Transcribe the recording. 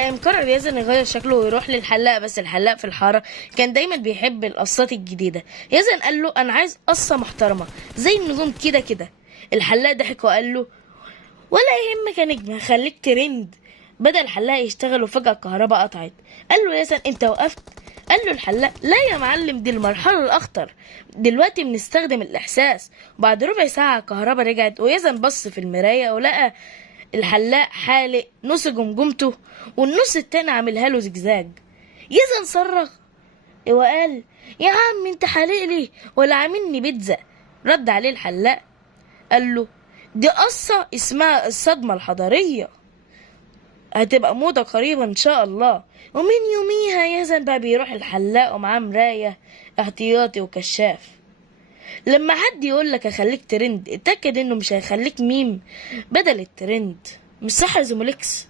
الأيام قرر يزن يغير شكله ويروح للحلاق، بس الحلاق في الحارة كان دايما بيحب القصات الجديدة. يزن قال له أنا عايز قصة محترمة زي النجوم كده كده. الحلاق ضحك وقال له ولا يهمك يا نجم، هخليك ترند. بدأ الحلاق يشتغل وفجأة الكهرباء قطعت. قال له يزن انت وقفت؟ قال له الحلاق لا يا معلم، دي المرحلة الأخطر، دلوقتي بنستخدم الإحساس. وبعد ربع ساعة الكهرباء رجعت، ويزن بص في المراية ولقى الحلاق حالق نص جمجمته والنص التاني عاملها له زجزاج. يزن صرخ وقال يا عم انت حالق لي ولا عاملني بيتزا؟ رد عليه الحلاق قال له دي قصة اسمها الصدمة الحضارية، هتبقى موضة قريبة ان شاء الله. ومن يوميها يزن بقى بيروح الحلاق ومعاه مراية احتياطي وكشاف. لما حد يقولك هخليك ترند اتأكد انه مش هيخليك ميم بدل الترند. مش صح يا زمولكس؟